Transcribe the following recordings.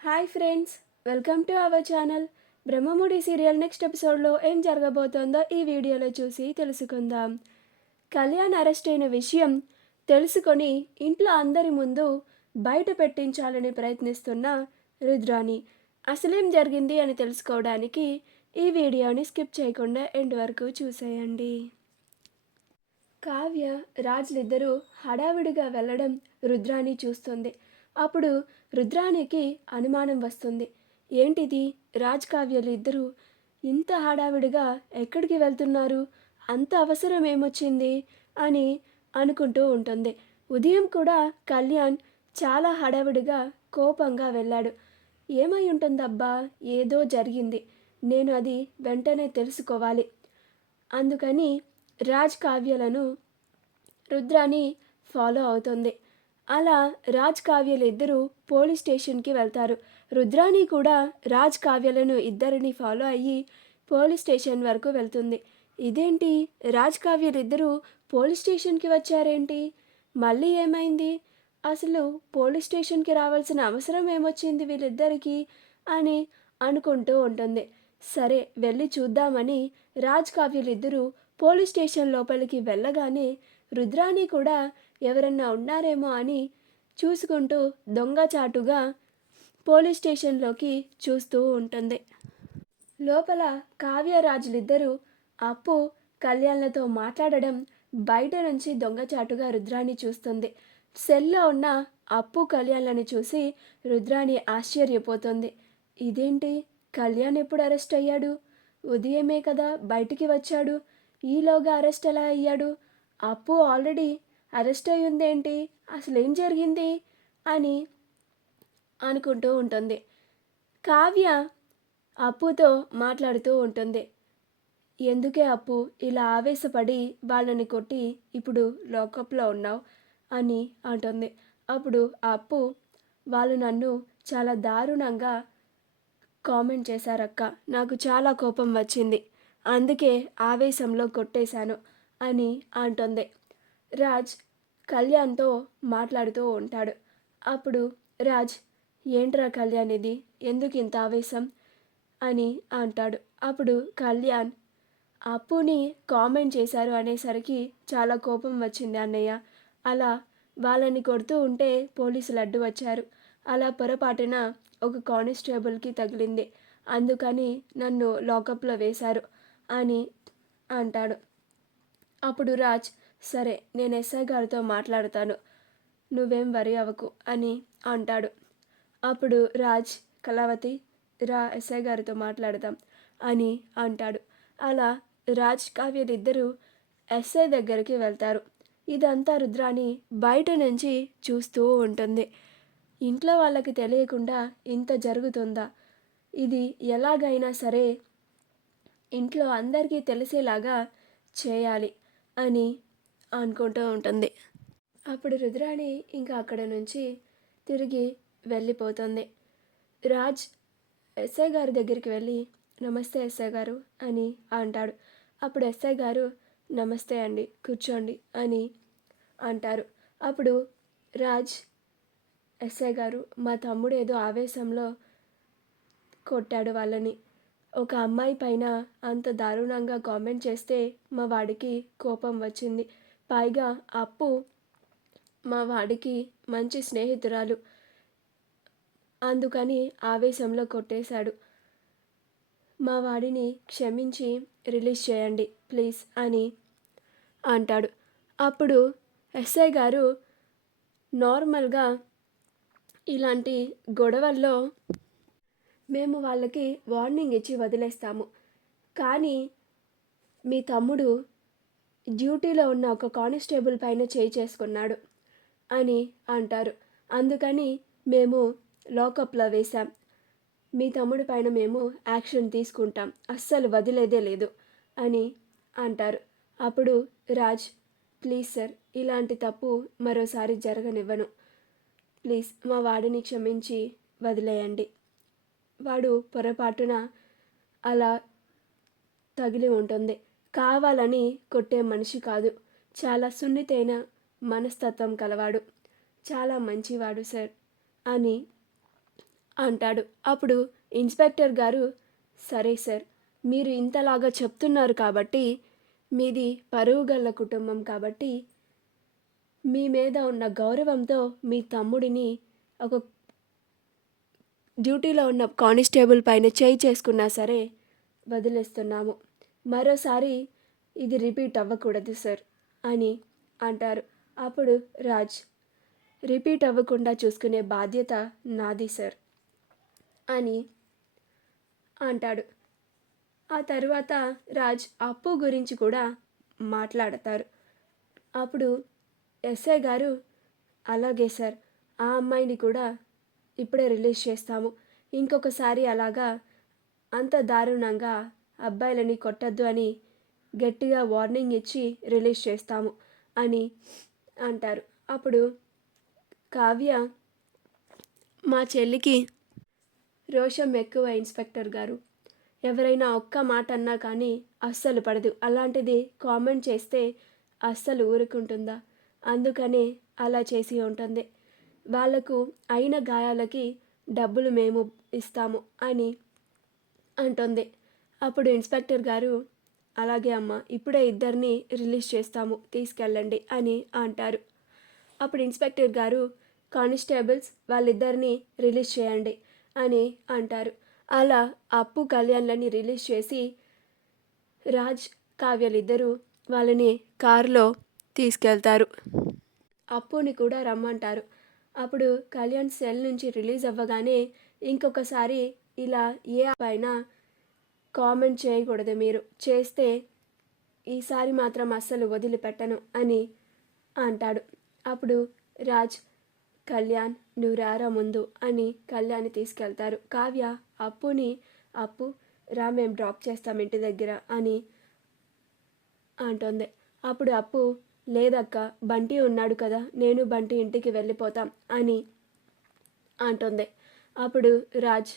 Hi friends, welcome to our channel. Brahmamudi serial next ఎపిసోడ్లో ఏం జరగబోతోందో ఈ వీడియోలో చూసి తెలుసుకుందాం. కళ్యాణ్ అరెస్ట్ అయిన విషయం తెలుసుకొని ఇంట్లో అందరి ముందు బయట పెట్టించాలని ప్రయత్నిస్తున్న రుద్రాని అసలేం జరిగింది అని తెలుసుకోవడానికి ఈ వీడియోని స్కిప్ చేయకుండా ఎండ్ వరకు చూసేయండి. కావ్య రాజులిద్దరూ హడావిడిగా వెళ్ళడం రుద్రాని చూస్తుంది. అప్పుడు రుద్రానికి అనుమానం వస్తుంది. ఏంటిది, రాజ్ కావ్యలు ఇద్దరూ ఇంత హడావిడిగా ఎక్కడికి వెళ్తున్నారు, అంత అవసరం ఏమొచ్చింది అని అనుకుంటూ ఉంటుంది. ఉదయం కూడా కళ్యాణ్ చాలా హడావిడిగా కోపంగా వెళ్ళాడు. ఏమై ఉంటుందబ్బా, ఏదో జరిగింది, నేను అది వెంటనే తెలుసుకోవాలి. అందుకని రాజ్ కావ్యలను రుద్రాని ఫాలో అవుతుంది. అలా రాజ్ కావ్యలు ఇద్దరు పోలీస్ స్టేషన్కి వెళ్తారు. రుద్రాని కూడా రాజ్ కావ్యలను ఇద్దరిని ఫాలో అయ్యి పోలీస్ స్టేషన్ వరకు వెళ్తుంది. ఇదేంటి, రాజ్ కావ్యలు ఇద్దరు పోలీస్ స్టేషన్కి వచ్చారేంటి, మళ్ళీ ఏమైంది, అసలు పోలీస్ స్టేషన్కి రావాల్సిన అవసరం ఏమొచ్చింది వీళ్ళిద్దరికీ అని అనుకుంటూ ఉంటుంది. సరే వెళ్ళి చూద్దామని రాజ్ కావ్యలు ఇద్దరు పోలీస్ స్టేషన్ లోపలికి వెళ్ళగానే రుద్రాని కూడా ఎవరన్నా ఉన్నారేమో అని చూసుకుంటూ దొంగచాటుగా పోలీస్ స్టేషన్లోకి చూస్తూ ఉంటుంది. లోపల కావ్యరాజులిద్దరూ అప్పు కళ్యాణ్లతో మాట్లాడడం బయట నుంచి దొంగచాటుగా రుద్రాని చూస్తుంది. సెల్లో ఉన్న అప్పు కళ్యాణ్లని చూసి రుద్రాని ఆశ్చర్యపోతుంది. ఇదేంటి, కళ్యాణ్ ఎప్పుడు అరెస్ట్ అయ్యాడు, ఉదయమే కదా బయటికి వచ్చాడు, ఈలోగా అరెస్ట్ ఎలా అయ్యాడు, అప్పు ఆల్రెడీ అరెస్ట్ అయి ఉందేంటి, అసలేం జరిగింది అని అనుకుంటూ ఉంటుంది. కావ్య అప్పుతో మాట్లాడుతూ ఉంటుంది. ఎందుకే అప్పు ఇలా ఆవేశపడి వాళ్ళని కొట్టి ఇప్పుడు లాకప్లో ఉన్నావు అని అంటుంది. అప్పుడు అప్పు, వాళ్ళు నన్ను చాలా దారుణంగా కామెంట్ చేశారక్క, నాకు చాలా కోపం వచ్చింది, అందుకే ఆవేశంలో కొట్టేశాను అని అంటుంది. రాజ్ కళ్యాణ్తో మాట్లాడుతూ ఉంటాడు. అప్పుడు రాజ్, ఏంట్రా కళ్యాణ్ ఇది, ఎందుకు ఇంత ఆవేశం అని అంటాడు. అప్పుడు కళ్యాణ్, అప్పుని కామెంట్ చేశారు అనేసరికి చాలా కోపం వచ్చింది అన్నయ్య, అలా వాళ్ళని కొడుతూ ఉంటే పోలీసులు అడ్డు వచ్చారు, అలా పొరపాటున ఒక కానిస్టేబుల్కి తగిలింది, అందుకని నన్ను లాకప్లో వేశారు అని అంటాడు. అప్పుడు రాజ్, సరే నేను ఎస్ఐ గారితో మాట్లాడతాను, నువ్వేం వరి అవ్వకు అని అంటాడు. అప్పుడు రాజ్, కళావతి రా ఎస్ఐ గారితో మాట్లాడదాం అని అంటాడు. అలా రాజ్ కావ్యలిద్దరూ ఎస్ఐ దగ్గరికి వెళ్తారు. ఇదంతా రుద్రాని బయట నుంచి చూస్తూ ఉంటుంది. ఇంట్లో వాళ్ళకి తెలియకుండా ఇంత జరుగుతుందా, ఇది ఎలాగైనా సరే ఇంట్లో అందరికీ తెలిసేలాగా చేయాలి అని అనుకుంటూ ఉంటుంది. అప్పుడు రుద్రాణి ఇంకా అక్కడ నుంచి తిరిగి వెళ్ళిపోతుంది. రాజ్ ఎస్ఐ గారి దగ్గరికి వెళ్ళి, నమస్తే ఎస్ఐ గారు అని అంటాడు. అప్పుడు ఎస్ఐ గారు, నమస్తే అండి, కూర్చోండి అని అంటారు. అప్పుడు రాజ్, ఎస్ఐ గారు, మా తమ్ముడు ఏదో ఆవేశంలో కొట్టాడు వాళ్ళని, ఒక అమ్మాయి పైన అంత దారుణంగా కామెంట్ చేస్తే మా వాడికి కోపం వచ్చింది, పైగా అప్పు మా వాడికి మంచి స్నేహితురాలు, అందుకని ఆవేశంలో కొట్టేశాడు, మా వాడిని క్షమించి రిలీజ్ చేయండి ప్లీజ్ అని అంటాడు. అప్పుడు ఎస్ఐ గారు, నార్మల్గా ఇలాంటి గొడవల్లో మేము వాళ్ళకి వార్నింగ్ ఇచ్చి వదిలేస్తాము, కానీ మీ తమ్ముడు డ్యూటీలో ఉన్న ఒక కానిస్టేబుల్ పైన చేయి చేసుకున్నాడు అని అంటారు, అందుకని మేము లాకప్లో వేశాం, మీ తమ్ముడి పైన మేము యాక్షన్ తీసుకుంటాం, అస్సలు వదిలేదే లేదు అని అంటారు. అప్పుడు రాజ్, ప్లీజ్ సార్, ఇలాంటి తప్పు మరోసారి జరగనివ్వను, ప్లీజ్ మా వాడిని క్షమించి వదిలేయండి, వాడు పొరపాటున అలా తగిలి ఉంటుంది, కావాలని కొట్టే మనిషి కాదు, చాలా సున్నితైన మనస్తత్వం కలవాడు, చాలా మంచివాడు సార్ అని అంటాడు. అప్పుడు ఇన్స్పెక్టర్ గారు, సరే సార్, మీరు ఇంతలాగా చెప్తున్నారు కాబట్టి మీది పరువు గల కుటుంబం కాబట్టి మీ మీద ఉన్న గౌరవంతో మీ తమ్ముడిని ఒక డ్యూటీలో ఉన్న కానిస్టేబుల్ పైన చేయి చేసుకున్నా సరే వదిలేస్తున్నాము. మరోసారి ఇది రిపీట్ అవ్వకూడదు సార్ అని అంటారు. అప్పుడు రాజ్, రిపీట్ అవ్వకుండా చూసుకునే బాధ్యత నాది సార్ అని అంటాడు. ఆ తర్వాత రాజ్ అప్పు గురించి కూడా మాట్లాడతారు. అప్పుడు ఎస్ఐ గారు, అలాగే సార్, ఆ అమ్మాయిని కూడా ఇప్పుడే రిలీజ్ చేస్తాము. ఇంకొకసారి అలాగా అంత దారుణంగా అబ్బాయిలని కొట్టద్దు అని గట్టిగా వార్నింగ్ ఇచ్చి రిలీజ్ చేస్తాము అని అంటారు. అప్పుడు కావ్య, మా చెల్లికి రోషం ఎక్కువ ఇన్స్పెక్టర్ గారు, ఎవరైనా ఒక్క మాట అన్నా కానీ అస్సలు పడదు. అలాంటిది కామెంట్ చేస్తే అస్సలు ఊరుకుంటుందా? అందుకనే అలా చేసి ఉంటుంది. వాళ్లకు అయిన గాయాలకి డబ్బులు మేము ఇస్తాము అని అంటుంది. అప్పుడు ఇన్స్పెక్టర్ గారు, అలాగే అమ్మ, ఇప్పుడే ఇద్దరిని రిలీజ్ చేస్తాము, తీసుకెళ్ళండి అని అంటారు. అప్పుడు ఇన్స్పెక్టర్ గారు, కానిస్టేబుల్స్ వాళ్ళిద్దరిని రిలీజ్ చేయండి అని అంటారు. అలా అప్పు కళ్యాణ్లని రిలీజ్ చేసి రాజ్ కావ్యలిద్దరూ వాళ్ళని కారులో తీసుకెళ్తారు. అప్పుని కూడా రమ్మంటారు. అప్పుడు కళ్యాణ్ సెల్ నుంచి రిలీజ్ అవ్వగానే, ఇంకొకసారి ఇలా ఏ పైన కామెంట్ చేయకూడదు, మీరు చేస్తే ఈసారి మాత్రం అస్సలు వదిలిపెట్టను అని అంటాడు. అప్పుడు రాజ్, కళ్యాణ్ నువ్వు రారా ముందు అని కళ్యాణ్ని తీసుకెళ్తారు. కావ్య అప్పుని, అప్పు రా, మేము డ్రాప్ చేస్తాం ఇంటి దగ్గర అని అంటుంది. అప్పుడు అప్పు, లేదక్క, బంటి ఉన్నాడు కదా, నేను బంటి ఇంటికి వెళ్ళిపోతాం అని అంటుంది. అప్పుడు రాజ్,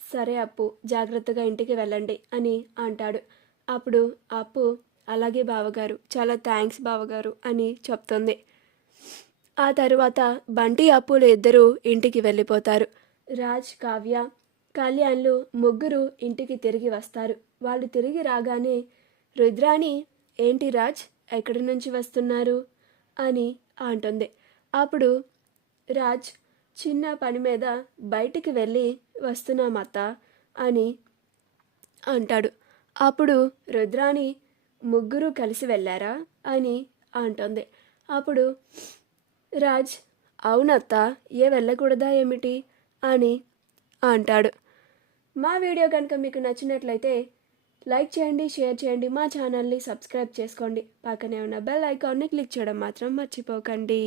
సరే అప్పు, జాగ్రత్తగా ఇంటికి వెళ్ళండి అని అంటాడు. అప్పుడు అప్పు, అలాగే బావగారు, చాలా థ్యాంక్స్ బావగారు అని చెప్తుంది. ఆ తరువాత బంటి అప్పులు ఇద్దరూ ఇంటికి వెళ్ళిపోతారు. రాజ్, కావ్య, కళ్యాణ్లు ముగ్గురు ఇంటికి తిరిగి వస్తారు. వాళ్ళు తిరిగి రాగానే రుద్రాణి, ఏంటి రాజ్, ఎక్కడి నుంచి వస్తున్నారు అని అంటుంది. అప్పుడు రాజ్, చిన్న పని మీద బయటికి వెళ్ళి వస్తున్నామత్త అని అంటాడు. అప్పుడు రుద్రాణి, ముగ్గురు కలిసి వెళ్ళారా అని అంటుంది. అప్పుడు రాజ్, అవునత్త, వెళ్ళకూడదా ఏమిటి అని అంటాడు. మా వీడియో కనుక మీకు నచ్చినట్లయితే లైక్ చేయండి, షేర్ చేయండి, మా ఛానల్ని సబ్స్క్రైబ్ చేసుకోండి. పక్కనే ఉన్న బెల్ ఐకాన్ని క్లిక్ చేయడం మాత్రం మర్చిపోకండి.